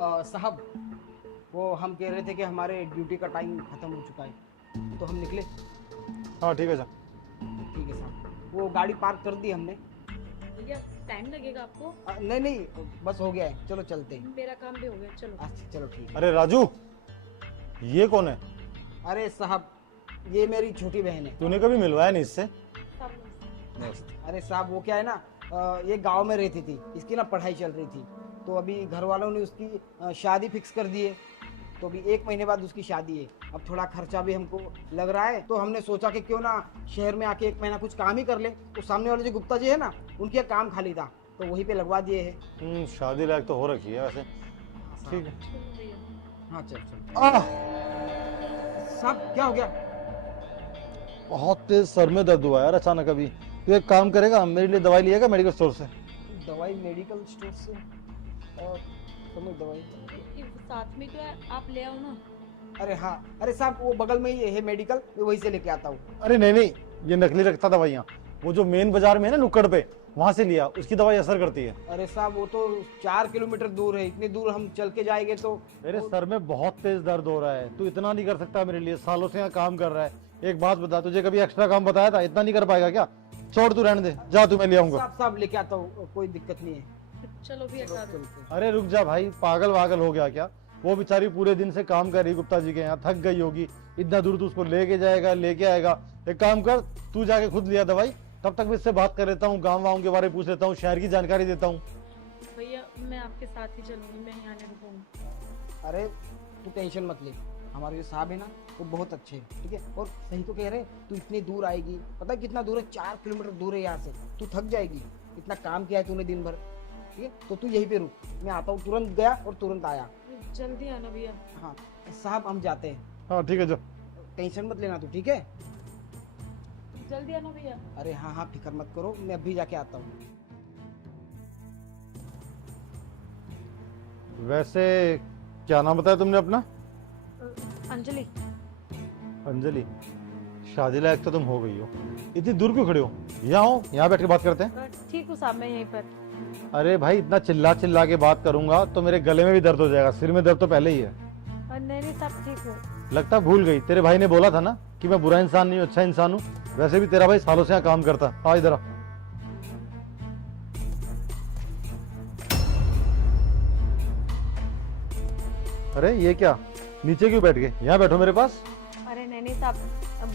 साहब, वो हम कह रहे थे कि हमारे ड्यूटी का टाइम ख़त्म हो चुका है, तो हम निकले। हाँ ठीक है जा। ठीक है साहब, वो गाड़ी पार्क कर दी हमने। भैया टाइम लगेगा आपको? नहीं नहीं, बस हो गया है, चलो चलते हैं। मेरा काम भी हो गया, चलो। अच्छा चलो ठीक है। अरे राजू, ये कौन है? अरे साहब, ये मेरी छोटी बहन है। तूने कभी मिलवाया नहीं इससे? अरे साहब, वो क्या है ना, ये गांव में रहती थी, इसकी ना पढ़ाई चल रही थी, तो अभी घर वालों ने उसकी शादी फिक्स कर दी है। तो अभी 1 महीने बाद उसकी शादी है। अब थोड़ा खर्चा भी हमको लग रहा है, तो हमने सोचा कि क्यों ना शहर में आके 1 महीना कुछ काम ही कर ले। तो सामने वाले जो गुप्ता जी है ना, उनके काम खाली था, तो वहीं पे लगवा दिए है। शादी लायक तो हो रखी है वैसे। ठीक है। चलो भैया। हाँ चल चल। आह, साहब क्या हो गया? बहुत तेज सर में दर्द हुआ यार अचानक। अभी तू एक काम करेगा, मेरे लिए दवाई लिएगा मेडिकल स्टोर से? दवाई मेडिकल स्टोर से? और तुम्हें दवाई? ये साथ में तो है, आप ले आओ ना। अरे हाँ, अरे साहब वो बगल में ही है मेडिकल, मैं वहीं से लेके आता हूँ। अरे नहीं नहीं, ये नकली रखता दवाइयाँ। वो जो मेन बाजार में है ना नुक्कड़ पे, वहां से लिया, उसकी दवाई असर करती है। अरे साहब वो तो 4 किलोमीटर दूर है, इतनी दूर हम चल के जाएंगे तो। मेरे सर में बहुत तेज दर्द हो रहा है, तू इतना नहीं कर सकता मेरे लिए? सालों से यहाँ काम कर रहा है। एक बात बता, तुझे कभी एक्स्ट्रा काम बताया था? इतना नहीं कर पाएगा क्या? छोड़, तू रहने दे, जा तू, मैं ले आऊंगा। साहब साहब लेके आता हूँ, कोई दिक्कत नहीं है। चलो भैया चलो, खा दो। चलते हैं। अरे रुक जा भाई, पागल वागल हो गया क्या? वो बेचारी पूरे दिन से काम कर रही गुप्ता जी के यहाँ, थक गई होगी। इतना दूर तू उसको लेके जाएगा, लेके आएगा? एक काम कर, तू जाके खुद लिया दवाई, तब तक मैं इससे बात कर लेता हूँ, गाँव वाँव के बारे में पूछ लेता हूँ, शहर की जानकारी देता हूँ। भैया मैं आपके साथ ही चलूंगी, मैं यहाँ नहीं रुकूंगी। अरे तू टेंशन मत ले, हमारे जो साहब है ना वो बहुत अच्छे हैं, ठीक है। और सही तो कह रहे, तू इतनी दूर आएगी, पता है कितना दूर है? 4 किलोमीटर दूर है यहाँ से, तू थक जाएगी। इतना काम किया है तूने दिन भर, ठीक है। तो तू यहीं पे रुक, मैं आता हूँ। तुरंत गया और तुरंत आया। जल्दी आना भैया। हाँ साहब, हम जाते हैं। हाँ ठीक है, जा। टेंशन मत लेना तू, ठीक है। जल्दी आना भैया। अरे हाँ हाँ, फिक्र मत करो, मैं अभी जाके आता हूँ। वैसे क्या नाम बताया तुमने अपना? अंजलि। अंजलि, शादी लायक तो तुम हो गई हो, इतनी दूर क्यों खड़े हो? यहाँ हो, यहाँ बैठ के बात करते हैं। ठीक हूँ साहब, मैं यहीं पर। अरे भाई, इतना चिल्ला चिल्ला के बात करूंगा तो मेरे गले में भी दर्द हो जाएगा, सिर में दर्द तो पहले ही है। नहीं साहब, ठीक हूँ। लगता भूल गई, तेरे भाई ने बोला था ना कि मैं बुरा इंसान नहीं हूँ, अच्छा इंसान हूँ। वैसे भी तेरा भाई सालों से यहाँ काम करता। आ इधर आ। अरे ये क्या, नीचे क्यों बैठ गए? यहाँ बैठो मेरे पास। अरे नहीं साहब,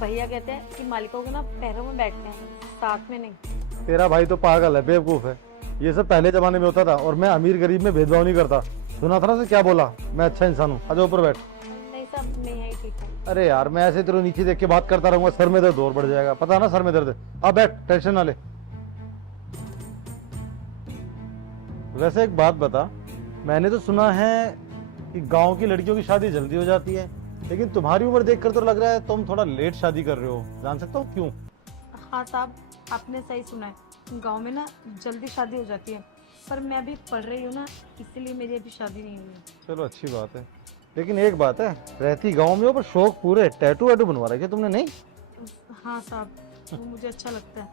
भैया कहते हैं कि मालिकों को ना पैरों में बैठते हैं, साथ में नहीं। तेरा भाई तो पागल है, बेवकूफ है। ये सब पहले जमाने में होता था, और मैं अमीर गरीब में भेदभाव नहीं करता। सुना था ना क्या बोला? मैं अच्छा इंसान हूँ। आजा ऊपर बैठ। नहीं साहब, मैं यहीं ठीक हूँ। अरे यार, मैं ऐसे तेरे नीचे देख के बात करता रहूंगा, सर में दर्द और बढ़ जाएगा, पता है ना सर में दर्द है। अब बैठ, टेंशन ना ले। वैसे एक बात बता, मैंने तो सुना है कि गांव की लड़कियों की शादी जल्दी हो जाती है, लेकिन तुम्हारी उम्र देखकर तो लग रहा है तुम थोड़ा लेट शादी कर रहे हो। जान सकता हूँ क्यों? हाँ साहब, आपने सही सुना है, गांव में ना जल्दी शादी हो जाती है, पर मैं अभी पढ़ रही हूँ ना, इसीलिए मेरी अभी शादी नहीं हुई है। चलो अच्छी बात है, लेकिन एक बात है, रहती गांव में हो पर शौक पूरे, टैटू वैटू बनवा रखे तुमने? नहीं? हाँ साहब, वो मुझे अच्छा लगता है।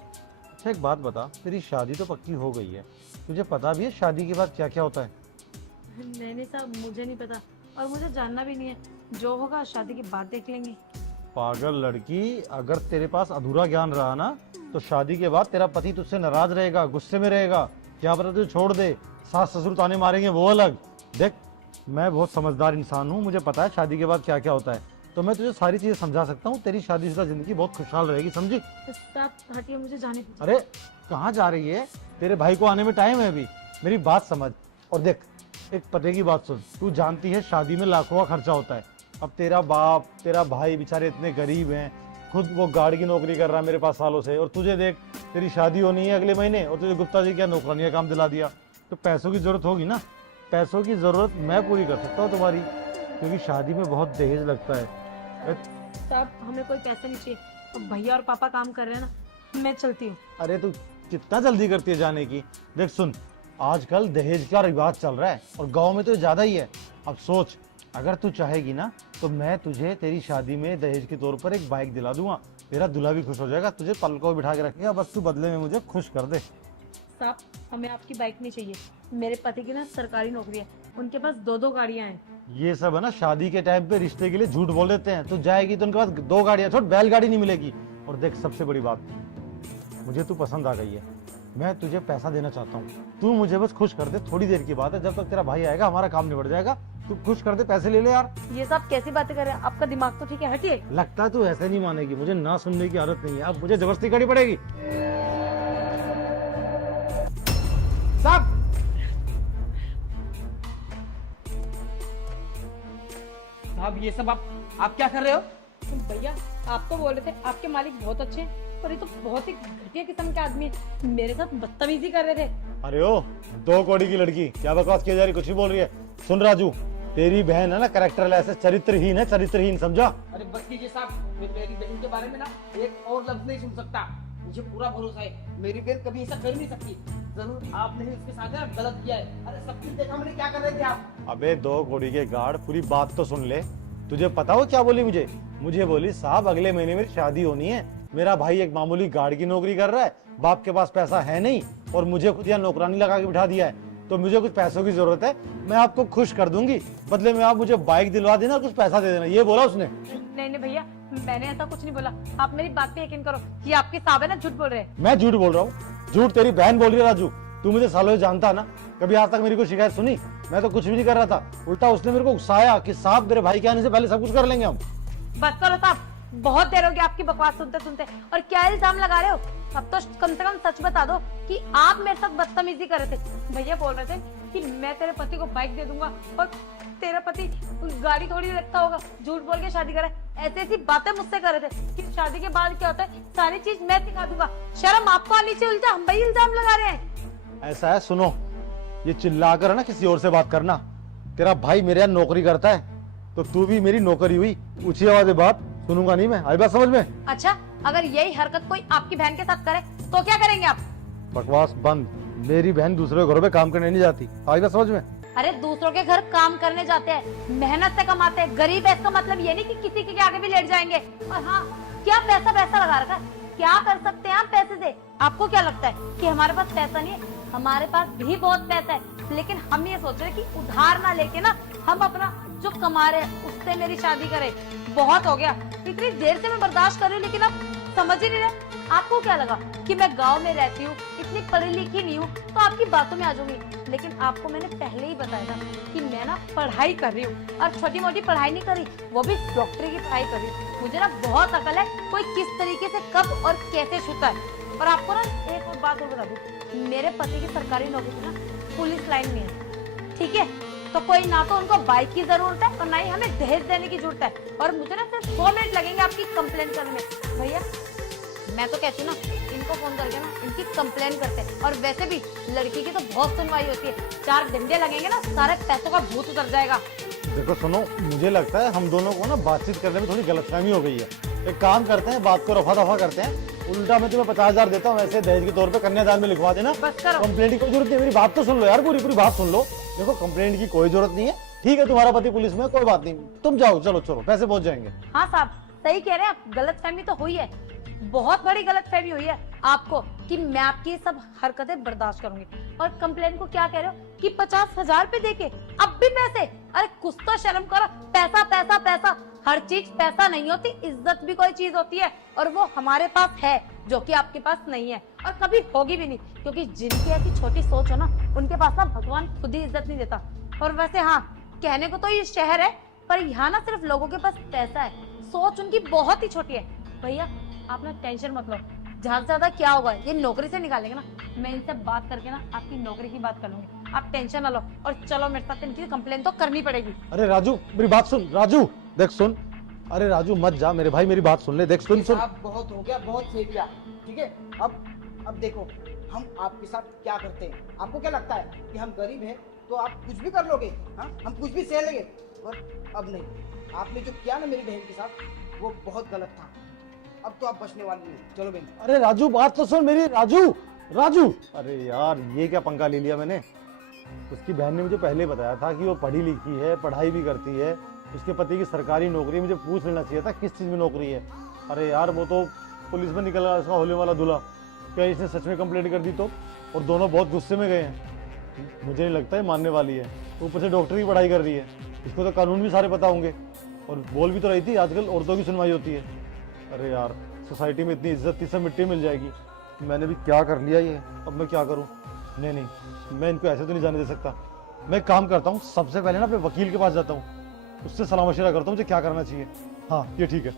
अच्छा एक बात बता, तेरी शादी तो पक्की हो गई है, तुझे पता भी है शादी के बाद क्या क्या होता है? नहीं साहब, मुझे नहीं पता, और मुझे जानना भी नहीं है। जो होगा शादी के बाद देख लेंगे। पागल लड़की, अगर तेरे पास अधूरा ज्ञान रहा ना, तो शादी के बाद तेरा पति तुझसे नाराज रहेगा, गुस्से में रहेगा, क्या पता तुझे छोड़ दे, सास ससुर ताने मारेंगे, वो अलग। देख, मैं बहुत समझदार इंसान हूँ, मुझे पता है शादी के बाद क्या क्या होता है, तो मैं तुझे सारी चीजें समझा सकता हूँ। तेरी शादीशुदा जिंदगी बहुत खुशहाल रहेगी, समझी? साहब हटिए, मुझे जाने दीजिए। अरे कहाँ जा रही है? तेरे भाई को आने में टाइम है अभी, मेरी बात समझ। और देख, एक पते की बात सुन, तू जानती है शादी में लाखों का खर्चा होता है। अब तेरा बाप, तेरा भाई बेचारे इतने गरीब हैं, खुद वो गार्ड की नौकरी कर रहा है मेरे पास सालों से, और तुझे देख, तेरी शादी होनी है अगले महीने, और तुझे गुप्ता जी क्या नौकरानी का काम दिला दिया। तो पैसों की जरूरत होगी ना, पैसों की जरूरत मैं पूरी कर सकता हूँ तुम्हारी, क्योंकि शादी में बहुत दहेज लगता है। साहब हमें कोई पैसे नहीं चाहिए, अब भैया और पापा काम कर रहे हैं ना, मैं चलती हूँ। अरे तू कितना जल्दी करती है जाने की? देख सुन, आजकल दहेज का रिवाज चल रहा है, और गांव में तो ज्यादा ही है। अब सोच, अगर तू चाहेगी ना तो मैं तुझे तेरी शादी में दहेज के तौर पर एक बाइक दिला दूंगा, तेरा दूल्हा भी खुश हो जाएगा, तुझे पलकों में बिठा के रखेगा, बस तू बदले में मुझे खुश कर दे। साहब हमें आपकी बाइक नहीं चाहिए, मेरे पति की ना सरकारी नौकरी है, उनके पास 2-2 गाड़ियां हैं। ये सब है ना शादी के टाइम पे रिश्ते के लिए झूठ बोल देते हैं। तो जाएगी तो उनके पास 2 गाड़ियां छोड़ बैलगाड़ी नहीं मिलेगी। और देख सबसे बड़ी बात, मुझे तू पसंद आ गई है, मैं तुझे पैसा देना चाहता हूँ, तू मुझे बस खुश कर दे। थोड़ी देर की बात है, जब तक तेरा भाई आएगा हमारा काम निबट जाएगा। तू खुश कर दे, पैसे ले ले यार। ये सब कैसी बातें कर रहे हैं? आपका दिमाग तो ठीक है, हटिए। लगता है तू ऐसे नहीं मानेगी, मुझे ना सुनने की आदत नहीं है, अब मुझे जबरदस्ती करनी पड़ेगी। साहब साहब ये सब आप क्या कर रहे हो? भैया आप तो बोल रहे थे आपके मालिक बहुत अच्छे हैं, पर ये तो बहुत ही घटिया किस्म के आदमी है, मेरे साथ बदतमीजी कर रहे थे। अरे ओ 2 कौड़ी की लड़की, क्या बकवास किया जा रही, कुछ भी बोल रही है। सुन राजू, तेरी बहन है ना कैरेक्टर ऐसे चरित्रहीन है, चरित्रहीन, समझा? अरे बस कीजिए साहब, मैं मेरी बहन के बारे में ना एक और लफ्ज नहीं सुन सकता। मुझे पूरा भरोसा है, मेरी बहन कभी ऐसा कर नहीं सकती। जरूर आपने ही उसके साथ है ना गलत किया है। अरे सब कुछ देखा मैंने, क्या कर रहे थे आप? अबे 2 कौड़ी के गार्ड, पूरी बात तो सुन ले। तुझे पता हो क्या बोली मुझे? मुझे बोली साहब अगले महीने मेरी शादी होनी है, मेरा भाई एक मामूली गार्ड की नौकरी कर रहा है, बाप के पास पैसा है नहीं और मुझे खुद यहाँ नौकरानी लगा के बिठा दिया है, तो मुझे कुछ पैसों की जरूरत है, मैं आपको खुश कर दूंगी, बदले में आप मुझे बाइक दिलवा देना, कुछ पैसा दे देना, ये बोला उसने। नहीं नहीं भैया, मैंने ऐसा कुछ नहीं बोला। आप मेरी बात पे यकीन करो, ये आपके साहब है ना झूठ बोल रहे हैं। मैं झूठ बोल रहा हूँ? झूठ तेरी बहन बोल रही है राजू। तू मुझे सालों से जानता है ना, कभी आज तक मेरी कोई शिकायत सुनी? मैं तो कुछ भी नहीं कर रहा था, उल्टा उसने मेरे को उकसाया कि साहब मेरे भाई के आने से पहले सब कुछ कर लेंगे हम। बस करो साहब, बहुत देर हो गई आपकी बकवास सुनते सुनते। और क्या इल्जाम लगा रहे हो? अब तो कम से कम सच बता दो कि आप मेरे साथ बदतमीजी कर रहे थे। भैया बोल रहे थे कि मैं तेरे पति को बाइक दे दूंगा और तेरा पति गाड़ी थोड़ी रखता होगा, झूठ बोल के शादी करे। ऐसी ऐसी बातें मुझसे कर रहे थे कि शादी के बाद क्या होता है सारी चीज मैं सिखा दूंगा। शर्म आपको आनी चाहिए, उल्टा हम भाई इल्जाम लगा रहे हैं। ऐसा है, सुनो, ये चिल्लाकर है ना किसी और से बात करना। तेरा भाई मेरे यहाँ नौकरी करता है, तो तू भी मेरी नौकरी हुई। ऊंची आवाज में बात सुनूंगा नहीं मैं, आई बात समझ में? अच्छा, अगर यही हरकत कोई आपकी बहन के साथ करे तो क्या करेंगे आप? बकवास बंद। मेरी बहन दूसरे घरों पे काम करने नहीं जाती, आई बात समझ में? अरे दूसरों के घर काम करने जाते हैं, मेहनत से कमाते हैं। गरीब है इसका मतलब ये नहीं कि किसी के आगे भी लेट जाएंगे। और हाँ, क्या पैसा पैसा लगा रखा है? क्या कर सकते हैं आप पैसे से? आपको क्या लगता है कि हमारे पास पैसा नहीं है? हमारे पास भी बहुत पैसा है, लेकिन हम ये सोच रहे हैं कि उधार ना लेके ना हम अपना जो कमा रहे हैं उससे मेरी शादी करें। बहुत हो गया, इतनी देर से मैं बर्दाश्त कर रही हूँ, लेकिन आप समझ ही नहीं रहे। आपको क्या लगा कि मैं गांव में रहती हूँ, इतनी पढ़ी लिखी नहीं हूँ, तो आपकी बातों में आ जाऊंगी? लेकिन आपको मैंने पहले ही बताया था कि मैं ना पढ़ाई कर रही हूँ, और छोटी मोटी पढ़ाई नहीं करी, वो भी डॉक्टरी की पढ़ाई कर रही हूँ। मुझे ना बहुत अकल है, कोई किस तरीके से कब और कैसे छूता है। और आपको ना एक और बात और बता दूं, मेरे पति की सरकारी नौकरी ना पुलिस लाइन में है, ठीक है? तो कोई ना तो उनको बाइक की जरूरत है और ना ही हमें दहेज देने की जरूरत है। और मुझे ना सिर्फ 2 मिनट लगेंगे आपकी कंप्लेन करने में। भैया मैं तो कहती हूँ ना, इनको फोन करके ना इनकी कंप्लेन करते हैं। और वैसे भी लड़की की तो बहुत सुनवाई होती है, 4 डंडे लगेंगे ना सारे पैसों का भूत उतर जाएगा। देखो सुनो, मुझे लगता है हम दोनों को ना बातचीत करने में थोड़ी गलतफहमी हो गई है। एक काम करते हैं, बात को रफा दफा करते हैं, उल्टा मैं तुम्हें 50,000 देता हूँ, वैसे दहेज के तौर पे कन्यादान में लिखवा देना। बस करो। कंप्लेंट की कोई जरूरत नहीं, मेरी बात तो सुन लो यार, पूरी पूरी बात सुन लो। देखो कंप्लेंट की कोई जरूरत नहीं है, ठीक है? तुम्हारा पति पुलिस में, कोई बात नहीं, तुम जाओ, चलो चलो, पैसे पहुंच जाएंगे। हाँ साहब सही कह रहे हैं आप, गलतफहमी तो हुई है, बहुत बड़ी गलतफहमी हुई है आपको कि मैं आपकी ये सब हरकतें बर्दाश्त करूंगी। और कंप्लेन को क्या कह रहे हो कि 50,000 पे देके अब भी पैसे? अरे कुछ तो शर्म करो। पैसा पैसा पैसा, हर चीज पैसा नहीं होती, इज्जत भी कोई चीज होती है, और वो हमारे पास है जो कि आपके पास नहीं है और कभी होगी भी नहीं। क्योंकि जिनकी ऐसी छोटी सोच हो ना, उनके पास ना भगवान खुद ही इज्जत नहीं देता। और वैसे हाँ, कहने को तो ये शहर है, पर यहाँ ना सिर्फ लोगों के पास पैसा है, सोच उनकी बहुत ही छोटी है। भैया आप ना टेंशन मत लो, ज्यादा से ज्यादा क्या होगा, ये नौकरी से निकालेंगे ना, मैं इनसे बात करके ना आपकी नौकरी की बात कर लूंगी। आप टेंशन ना लो और चलो मेरे साथ, इनकी कंप्लेन तो करनी पड़ेगी। अरे राजू मेरी बात सुन, राजू देख सुन, अरे राजू मत जा मेरे भाई, मेरी बात सुन ले, देख सुन सुन। साहब बहुत हो गया, बहुत सही किया, ठीक है? अब देखो हम आपके साथ क्या करते हैं। आपको क्या लगता है कि हम गरीब हैं तो आप कुछ भी कर लोगे? हाँ, हम कुछ भी सह लेंगे, पर अब नहीं। आपने जो किया ना मेरी बहन के साथ, वो बहुत गलत था। अब तो आप बचने वाली नहीं। चलो बहन। अरे राजू बात तो सुन मेरी, राजू राजू, अरे यार ये क्या पंगा ले लिया मैंने। उसकी बहन ने मुझे पहले बताया था कि वो पढ़ी लिखी है, पढ़ाई भी करती है, उसके पति की सरकारी नौकरी है। मुझे पूछ लेना चाहिए था किस चीज में नौकरी है। अरे यार वो तो पुलिस में निकल गया, उसका होने वाला दूल्हा। क्या इसने सच में कंप्लेंट कर दी तो? और दोनों बहुत गुस्से में गए हैं, मुझे नहीं लगता है मानने वाली है। ऊपर से डॉक्टर की पढ़ाई कर रही है, इसको तो कानून भी सारे पता होंगे। और बोल भी तो रही थी आजकल औरतों की सुनवाई होती है। अरे यार, सोसाइटी में इतनी इज्जत थी, सब मिट्टी मिल जाएगी। मैंने भी क्या कर लिया ये, अब मैं क्या करूँ? नहीं नहीं, मैं इनको ऐसे तो नहीं जाने दे सकता। मैं एक काम करता हूँ, सबसे पहले ना अपने वकील के पास जाता हूँ, उससे सलाह मशवरा करता हूँ मुझे क्या करना चाहिए। हाँ, ये ठीक है।